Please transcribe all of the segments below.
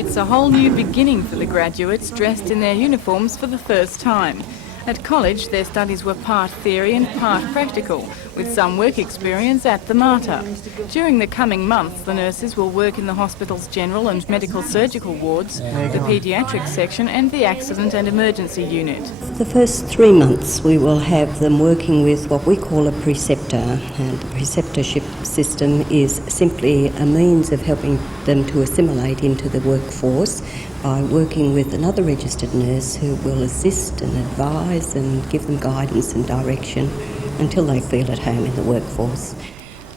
It's a whole new beginning for the graduates dressed in their uniforms for the first time. At college, their studies were part theory and part practical, with some work experience at the Mater. During the coming months, the nurses will work in the hospital's general and medical surgical wards, the paediatric section and the accident and emergency unit. The first 3 months we will have them working with what we call a preceptor, and the preceptorship system is simply a means of helping them to assimilate into the workforce by working with another registered nurse who will assist and advise and give them guidance and direction until they feel at home in the workforce.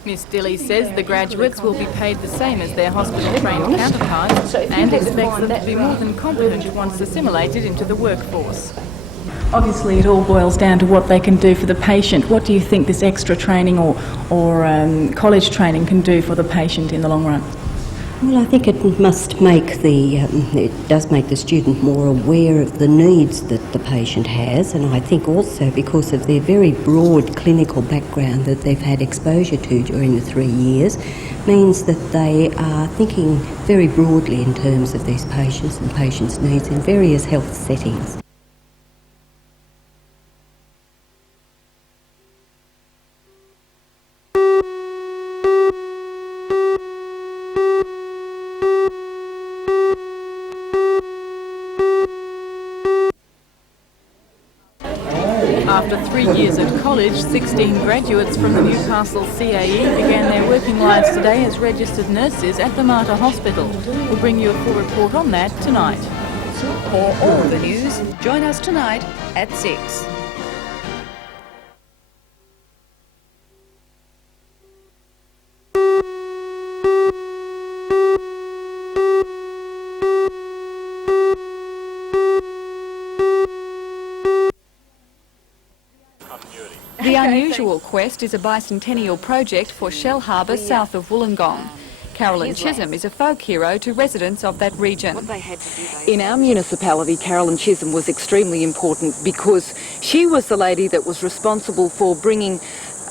Miss Dilly says the graduates will be paid the same as their hospital-trained counterparts and expects them to be more than competent once assimilated into the workforce. Obviously it all boils down to what they can do for the patient. What do you think this extra training or college training can do for the patient in the long run? Well, I think it does make the student more aware of the needs that the patient has, and I think also because of their very broad clinical background that they've had exposure to during the 3 years, means that they are thinking very broadly in terms of these patients and patients' needs in various health settings. After 3 years at college, 16 graduates from the Newcastle CAE began their working lives today as registered nurses at the Mater Hospital. We'll bring you a full report on that tonight. For all the news, join us tonight at 6. The Unusual Quest is a bicentennial project for Shell Harbour south of Wollongong. Carolyn Chisholm is a folk hero to residents of that region. In our municipality, Carolyn Chisholm was extremely important because she was the lady that was responsible for bringing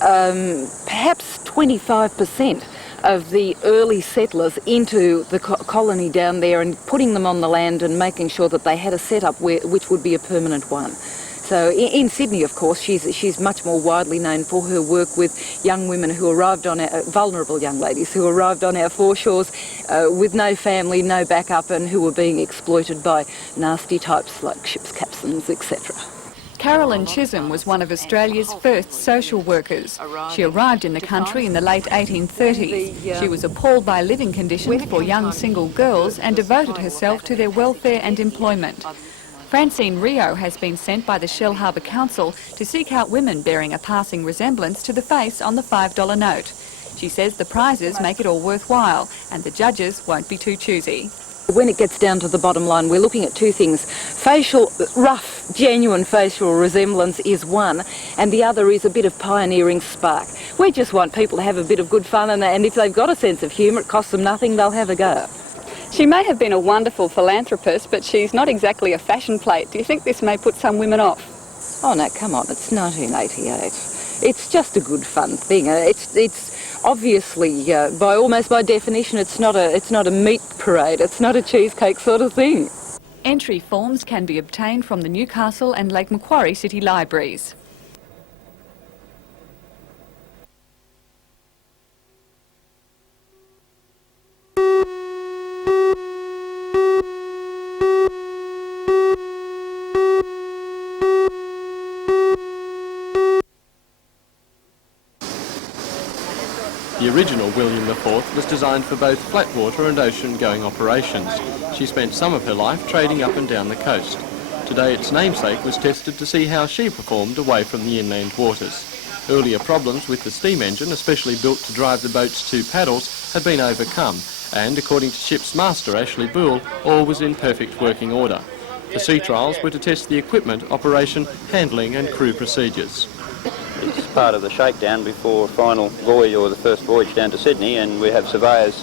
perhaps 25% of the early settlers into the colony down there and putting them on the land and making sure that they had a setup which would be a permanent one. So in Sydney, of course, she's much more widely known for her work with young women who arrived on our, vulnerable young ladies who arrived on our foreshores with no family, no backup, and who were being exploited by nasty types like ship's captains, etc. Carolyn Chisholm was one of Australia's first social workers. She arrived in the country in the late 1830s. She was appalled by living conditions for young single girls and devoted herself to their welfare and employment. Francine Rio has been sent by the Shell Harbour Council to seek out women bearing a passing resemblance to the face on the $5 note. She says the prizes make it all worthwhile and the judges won't be too choosy. When it gets down to the bottom line, we're looking at two things. Rough, genuine facial resemblance is one, and the other is a bit of pioneering spark. We just want people to have a bit of good fun, and if they've got a sense of humour, it costs them nothing, they'll have a go. She may have been a wonderful philanthropist, but she's not exactly a fashion plate. Do you think this may put some women off? Oh no, come on, it's 1988. It's just a good fun thing. It's obviously, by definition, it's not a meat parade. It's not a cheesecake sort of thing. Entry forms can be obtained from the Newcastle and Lake Macquarie City Libraries. The original William IV was designed for both flat water and ocean-going operations. She spent some of her life trading up and down the coast. Today its namesake was tested to see how she performed away from the inland waters. Earlier problems with the steam engine, especially built to drive the boat's two paddles, had been overcome, and according to ship's master Ashley Boole, all was in perfect working order. The sea trials were to test the equipment, operation, handling and crew procedures. It's part of the shakedown before final voyage, or the first voyage down to Sydney, and we have surveyors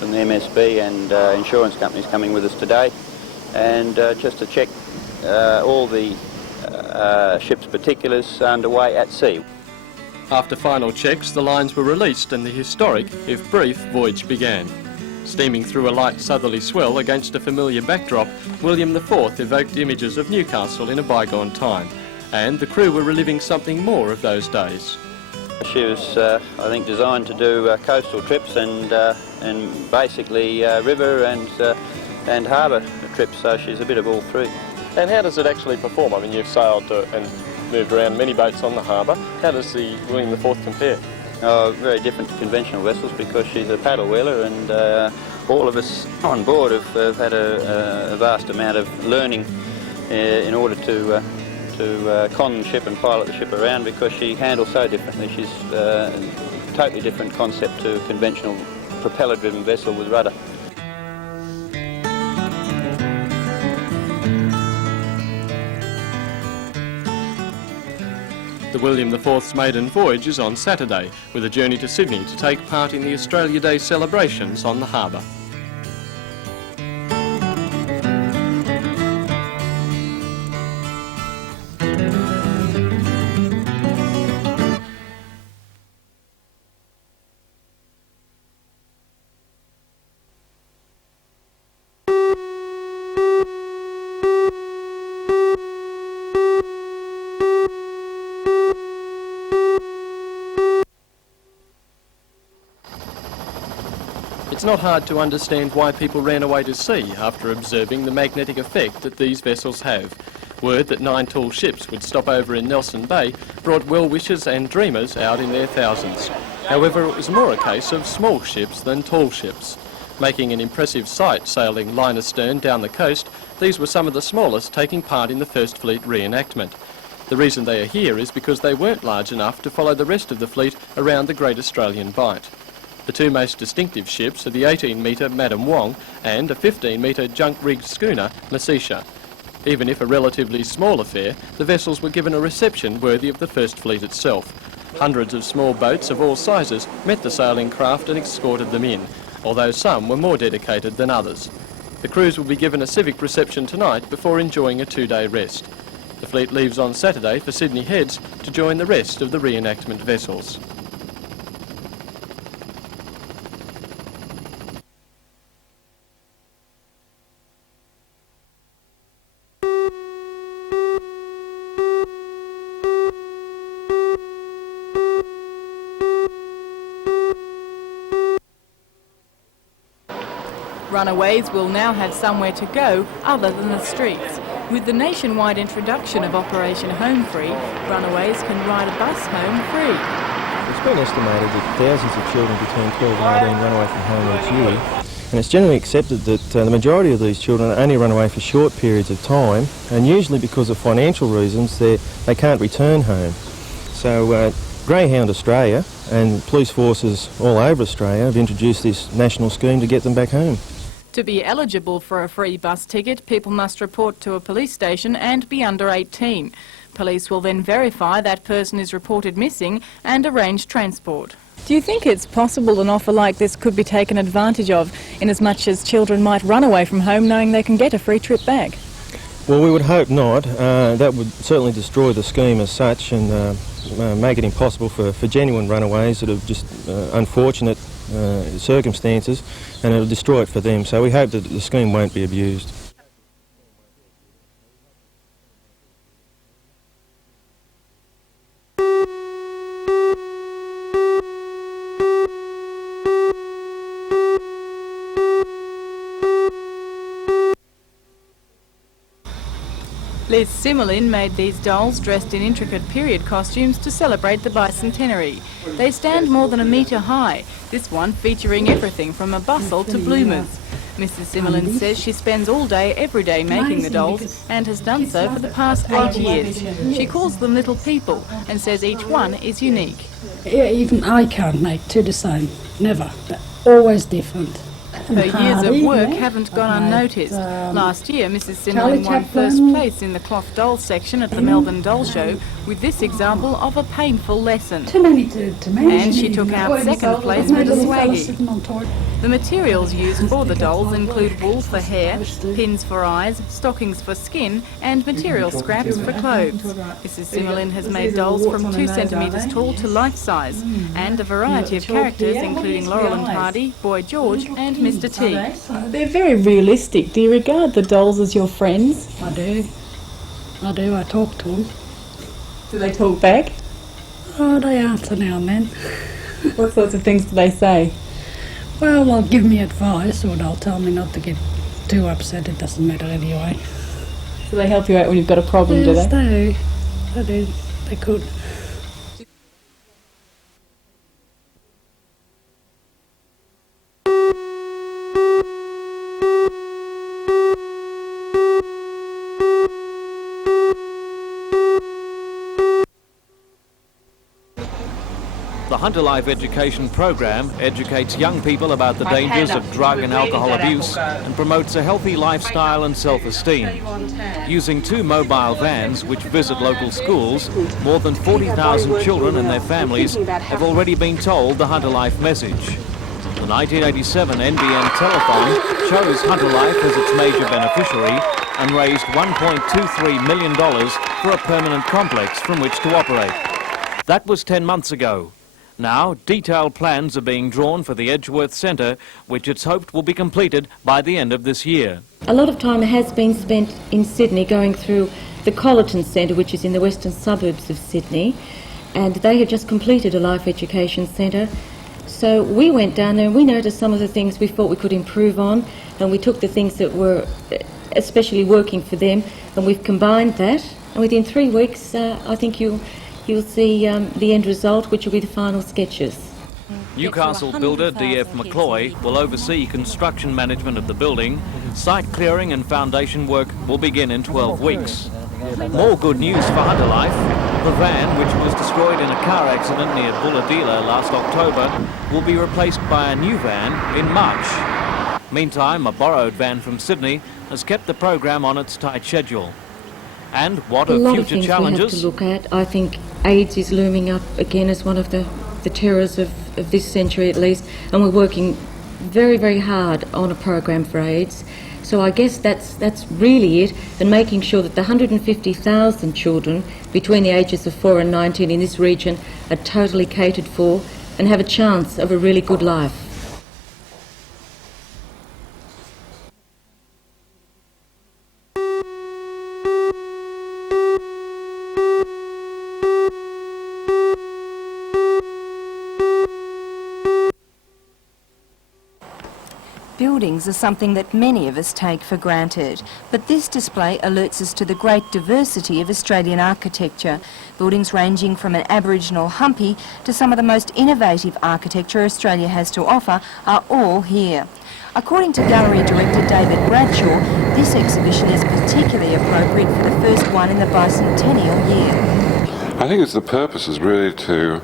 from the MSB and insurance companies coming with us today, and just to check all the ship's particulars underway at sea. After final checks, the lines were released and the historic, if brief, voyage began. Steaming through a light southerly swell against a familiar backdrop, William IV evoked images of Newcastle in a bygone time, and the crew were reliving something more of those days. She was, I think, designed to do coastal trips and basically river and harbour trips, so she's a bit of all three. And how does it actually perform? I mean, you've sailed and moved around many boats on the harbour. How does the William IV compare? Oh, very different to conventional vessels because she's a paddle wheeler, and all of us on board have had a vast amount of learning in order to con the ship and pilot the ship around, because she handles so differently. She's a totally different concept to a conventional propeller-driven vessel with rudder. The William IV's maiden voyage is on Saturday, with a journey to Sydney to take part in the Australia Day celebrations on the harbour. It's not hard to understand why people ran away to sea after observing the magnetic effect that these vessels have. Word that 9 tall ships would stop over in Nelson Bay brought well-wishers and dreamers out in their thousands. However, it was more a case of small ships than tall ships. Making an impressive sight sailing line astern down the coast, these were some of the smallest taking part in the First Fleet reenactment. The reason they are here is because they weren't large enough to follow the rest of the fleet around the Great Australian Bight. The two most distinctive ships are the 18-metre Madam Wong and a 15-metre junk-rigged schooner, Masisha. Even if a relatively small affair, the vessels were given a reception worthy of the First Fleet itself. Hundreds of small boats of all sizes met the sailing craft and escorted them in, although some were more dedicated than others. The crews will be given a civic reception tonight before enjoying a 2-day rest. The fleet leaves on Saturday for Sydney Heads to join the rest of the reenactment vessels. Runaways will now have somewhere to go other than the streets. With the nationwide introduction of Operation Home Free, Runaways can ride a bus home free. It's been estimated that thousands of children between 12 and 18 run away from home each year, and it's generally accepted that the majority of these children only run away for short periods of time, and usually because of financial reasons they can't return home. So Greyhound Australia and police forces all over Australia have introduced this national scheme to get them back home. To be eligible for a free bus ticket, people must report to a police station and be under 18. Police will then verify that person is reported missing and arrange transport. Do you think it's possible an offer like this could be taken advantage of, in as much as children might run away from home knowing they can get a free trip back? Well, we would hope not. That would certainly destroy the scheme as such and make it impossible for genuine runaways that have just unfortunate circumstances, and it'll destroy it for them. So we hope that the scheme won't be abused. Liz Simmerlin made these dolls dressed in intricate period costumes to celebrate the Bicentenary. They stand more than a metre high, this one featuring everything from a bustle to bloomers. Mrs Simmerlin says she spends all day every day making the dolls and has done so for the past 8 years. She calls them little people and says each one is unique. Yeah, even I can't make two the same, never, but always different. Her years of work haven't gone unnoticed. Last year, Mrs Simmerlin won first place in the cloth doll section at the Melbourne Doll Show with this example of a painful lesson. And she took out second place with a swaggy. The materials used for the dolls include wool for hair, pins for eyes, stockings for skin, and material scraps for clothes. Mrs Simmerlin has made dolls from 2 centimetres tall to life size, and a variety of characters including Laurel and Hardy, Boy George, and Mr aesthetique. They're very realistic. Do you regard the dolls as your friends? I do. I talk to them. Do they talk back? Oh, they answer now and then. What sorts of things do they say? Well, they'll give me advice or they'll tell me not to get too upset. It doesn't matter anyway. Do they help you out when you've got a problem, Yes, do they? They do. They could. The Hunter Life Education program educates young people about the dangers of drug and alcohol abuse and promotes a healthy lifestyle and self-esteem. Using 2 mobile vans which visit local schools, more than 40,000 children and their families have already been told the Hunter Life message. The 1987 NBN Telethon chose Hunter Life as its major beneficiary and raised $1.23 million for a permanent complex from which to operate. That was 10 months ago. Now, detailed plans are being drawn for the Edgeworth Centre, which it's hoped will be completed by the end of this year. A lot of time has been spent in Sydney going through the Colleton Centre, which is in the western suburbs of Sydney, and they have just completed a life education centre. So we went down there and we noticed some of the things we thought we could improve on, and we took the things that were especially working for them and we've combined that, and within 3 weeks I think you'll see the end result, which will be the final sketches. Newcastle builder D.F. McCloy will oversee construction management of the building. Site clearing and foundation work will begin in 12 weeks. More good news for Hunter Life. The van, which was destroyed in a car accident near Bulahdelah last October, will be replaced by a new van in March. Meantime, a borrowed van from Sydney has kept the program on its tight schedule. And what are future challenges? We have to look at. I think AIDS is looming up again as one of the terrors of this century at least, and we're working very, very hard on a program for AIDS. So I guess that's really it, and making sure that the 150,000 children between the ages of 4 and 19 in this region are totally catered for and have a chance of a really good life. Buildings are something that many of us take for granted, but this display alerts us to the great diversity of Australian architecture. Buildings ranging from an Aboriginal humpy to some of the most innovative architecture Australia has to offer are all here. According to Gallery Director David Bradshaw, this exhibition is particularly appropriate for the first one in the Bicentennial year. I think the purpose is really to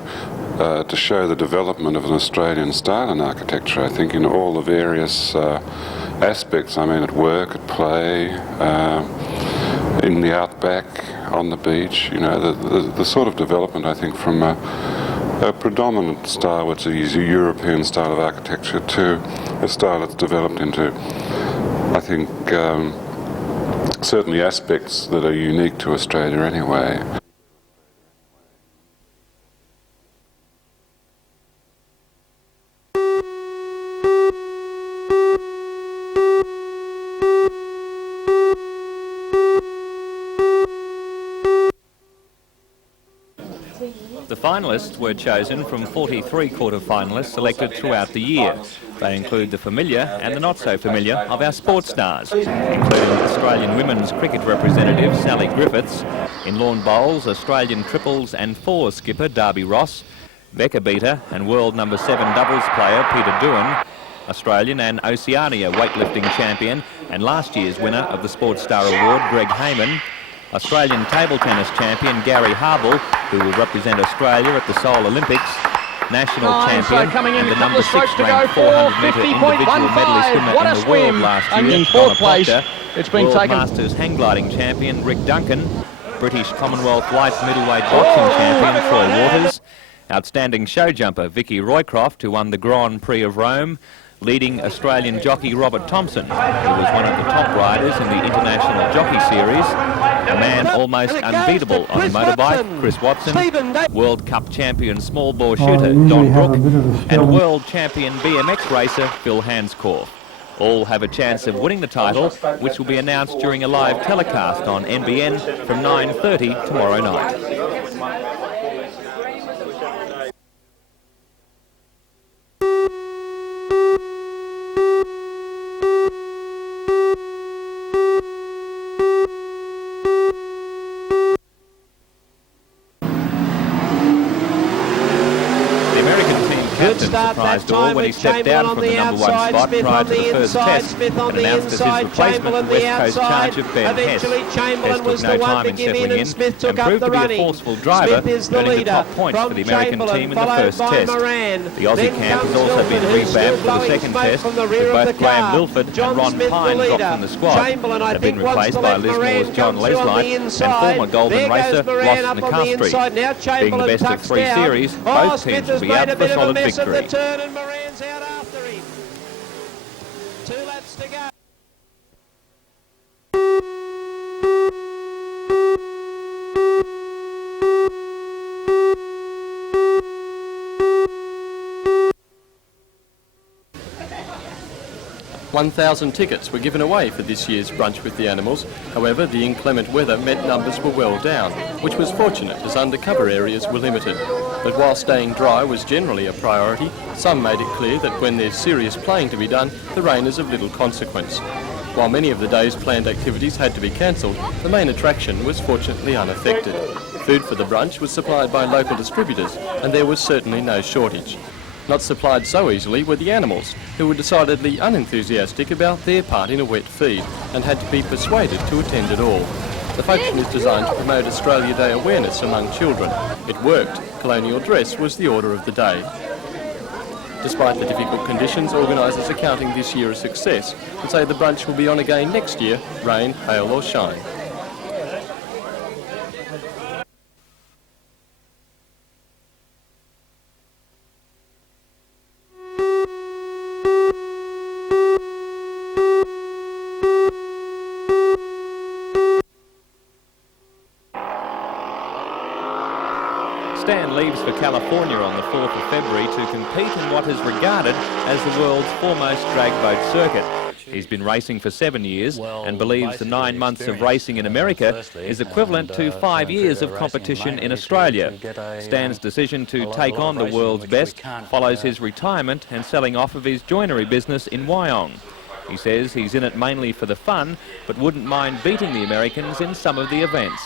show the development of an Australian style in architecture, I think, in all the various aspects. I mean, at work, at play, in the Outback, on the beach, you know, the sort of development, I think, from a predominant style, which is a European style of architecture, to a style that's developed into, I think, certainly aspects that are unique to Australia anyway. The finalists were chosen from 43 quarter-finalists selected throughout the year. They include the familiar and the not-so-familiar of our sports stars, including Australian women's cricket representative Sally Griffiths, in lawn bowls, Australian triples and fours skipper Darby Ross, Becca beater and world number 7 doubles player Peter Doohan, Australian and Oceania weightlifting champion and last year's winner of the Sports Star Award Greg Hayman, Australian table tennis champion Gary Harble, who will represent Australia at the Seoul Olympics, national champion and the number 6 ranked 400-metre individual medalist swimmer in the world last year, in fourth place. It's been World taken. Masters hang gliding champion Rick Duncan, British Commonwealth light middleweight boxing champion Troy Waters, outstanding show jumper Vicky Roycroft, who won the Grand Prix of Rome, leading Australian jockey Robert Thompson, who was one of the top riders in the International Jockey Series, a man almost unbeatable on a motorbike, Chris Watson, World Cup champion small bore shooter Don Brook, and world champion BMX racer Phil Hanscorf. All have a chance of winning the title, which will be announced during a live telecast on NBN from 9:30 tomorrow night. Surprised all when he stepped down from the number 1 spot prior to the first test and announced as his replacement the West Coast charge of Ben Hess. Hess took no time in settling in and proved to be a forceful driver, earning the top points for the American team in the first test. The Aussie camp has also been revamped for the second test, with both Graham Milford and Ron Pine dropped from the squad and have been replaced by Lismore's John Leslite and former Golden racer Ross Nicastri. Being the best of 3 series, both teams will be out for a solid victory. Turn and Moran's out after him. 2 laps to go. $1,000 tickets were given away for this year's Brunch with the Animals. However, the inclement weather meant numbers were well down, which was fortunate as undercover areas were limited. But while staying dry was generally a priority, some made it clear that when there's serious playing to be done, the rain is of little consequence. While many of the day's planned activities had to be cancelled, the main attraction was fortunately unaffected. Food for the brunch was supplied by local distributors, and there was certainly no shortage. Not supplied so easily were the animals, who were decidedly unenthusiastic about their part in a wet feed and had to be persuaded to attend at all. The function is designed to promote Australia Day awareness among children. It worked. Colonial dress was the order of the day. Despite the difficult conditions, organisers are counting this year a success and say the brunch will be on again next year, rain, hail or shine. Stan leaves for California on the 4th of February to compete in what is regarded as the world's foremost drag boat circuit. He's been racing for 7 years and believes the 9 months of racing in America is equivalent to 5 years of competition in Australia. Stan's decision to take on the world's best follows his retirement and selling off of his joinery business in Wyong. He says he's in it mainly for the fun, but wouldn't mind beating the Americans in some of the events.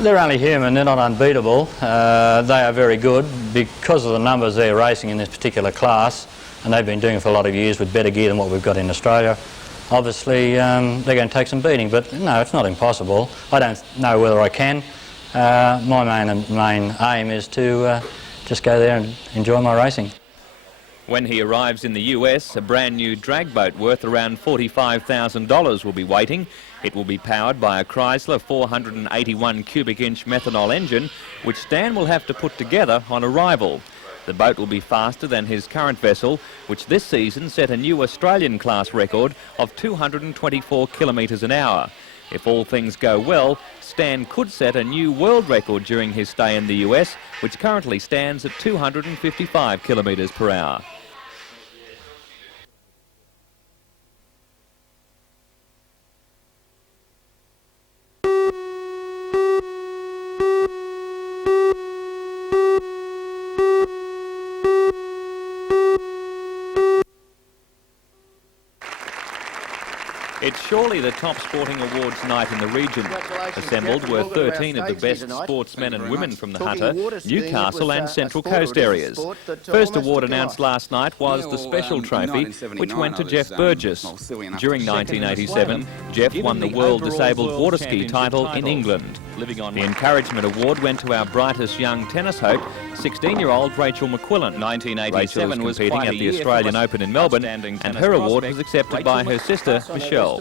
They're only human, they're not unbeatable. They are very good because of the numbers they're racing in this particular class, and they've been doing it for a lot of years with better gear than what we've got in Australia. Obviously, they're going to take some beating, but no, it's not impossible. I don't know whether I can. My main aim is to just go there and enjoy my racing. When he arrives in the US, a brand new drag boat worth around $45,000 will be waiting. It will be powered by a Chrysler 481 cubic inch methanol engine, which Stan will have to put together on arrival. The boat will be faster than his current vessel, which this season set a new Australian class record of 224 kilometres an hour. If all things go well, Stan could set a new world record during his stay in the US, which currently stands at 255 kilometres per hour. It's surely the top sporting awards night in the region. Assembled were 13 of the best sportsmen and women from the Hunter, Newcastle and Central Coast areas. First award announced last night was the Special Trophy, which went to Jeff Burgess. During 1987, Jeff won the World Disabled Water Ski title in England. The Encouragement Award went to our brightest young tennis hope, 16-year-old Rachel McQuillan. 1987 was competing at the Australian Open in Melbourne, and her award was accepted by her sister, Michelle.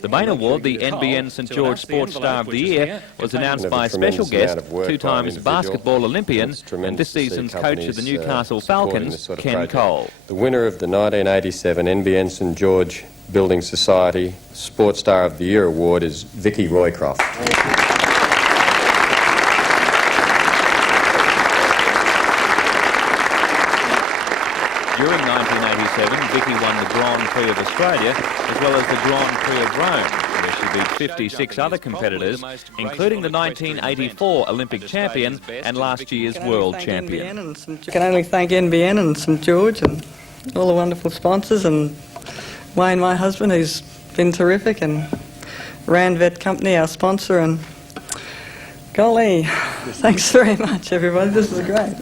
The main award, the NBN St George Sports Star of the Year, was announced by special guest, 2 times basketball Olympian and this season's coach of the Newcastle Falcons, Ken Cole. The winner of the 1987 NBN St George Building Society Sports Star of the Year award is Vicky Roycroft. During 1987, Vicky won the Grand Grand Prix of Australia, as well as the Grand Prix of Rome, where she beat 56 other competitors, including the 1984 Olympic champion and last year's world champion. I can only thank NBN and St George and all the wonderful sponsors, and Wayne, my husband, who's been terrific, and Randvet Company, our sponsor, and golly, thanks very much, everybody. This is great.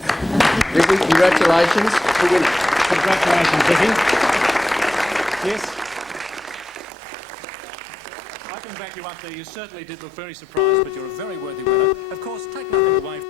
Vicky, congratulations. Congratulations, Vicky. Yes. I can back you up there. You certainly did look very surprised, but you're a very worthy winner. Of course, take nothing away.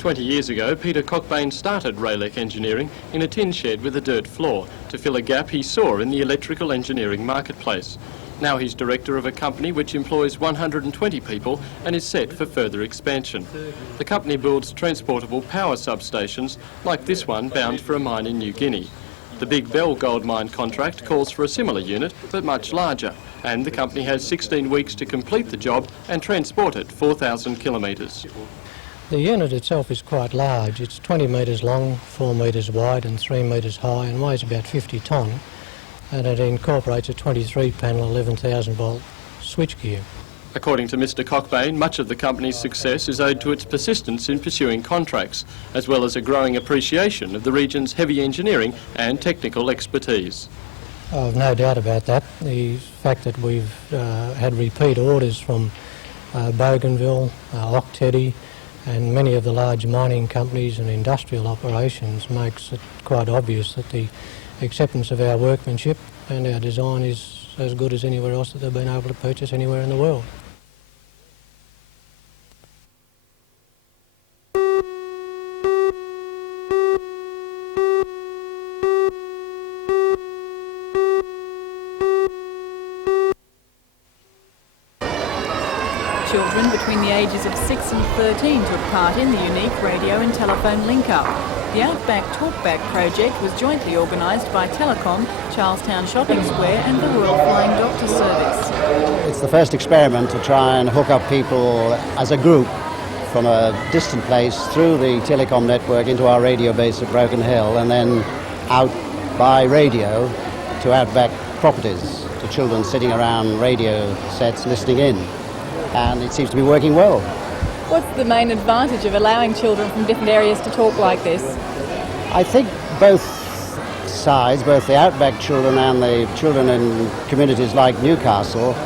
20 years ago, Peter Cockbain started Raelic Engineering in a tin shed with a dirt floor to fill a gap he saw in the electrical engineering marketplace. Now he's director of a company which employs 120 people and is set for further expansion. The company builds transportable power substations like this one bound for a mine in New Guinea. The Big Bell gold mine contract calls for a similar unit but much larger, and the company has 16 weeks to complete the job and transport it 4,000 kilometres. The unit itself is quite large. It's 20 metres long, 4 metres wide and 3 metres high, and weighs about 50 tonne, and it incorporates a 23-panel 11,000 volt switchgear. According to Mr Cockbain, much of the company's success is owed to its persistence in pursuing contracts, as well as a growing appreciation of the region's heavy engineering and technical expertise. I've no doubt about that. The fact that we've had repeat orders from Bougainville, Octeddy, and many of the large mining companies and industrial operations makes it quite obvious that the acceptance of our workmanship and our design is as good as anywhere else that they've been able to purchase anywhere in the world. Children between the ages of 6 and 13 took part in the unique radio and telephone link-up. The Outback Talkback project was jointly organised by Telecom, Charlestown Shopping Square and the Royal Flying Doctor Service. It's the first experiment to try and hook up people as a group from a distant place through the Telecom network into our radio base at Broken Hill, and then out by radio to Outback properties, to children sitting around radio sets listening in. And it seems to be working well. What's the main advantage of allowing children from different areas to talk like this? I think both sides, both the Outback children and the children in communities like Newcastle,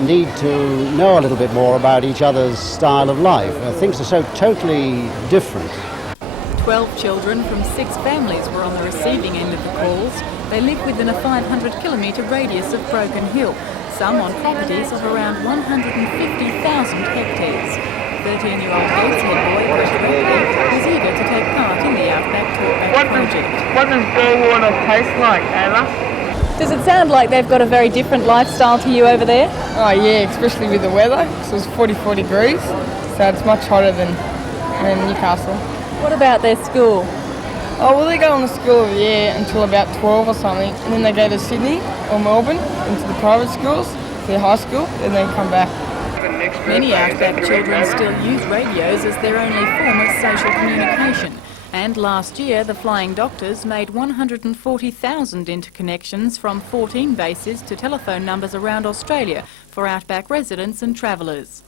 need to know a little bit more about each other's style of life. Things are so totally different. 12 children from 6 families were on the receiving end of the calls. They live within a 500-kilometre radius of Broken Hill, some on properties of around 150,000 hectares. 13-year-old Gateshead boy, Patrick, was eager to take part in the Outback Talkback project. What does bore water taste like, Ava? Does it sound like they've got a very different lifestyle to you over there? Oh yeah, especially with the weather. So it's 44 degrees, so it's much hotter than Newcastle. What about their school? Oh, well, they go on the school of the year until about 12 or something, and then they go to Sydney or Melbourne into the private schools, their high school, and then come back. Many Outback children still use radios as their only form of social communication. And last year, the Flying Doctors made 140,000 interconnections from 14 bases to telephone numbers around Australia for Outback residents and travellers.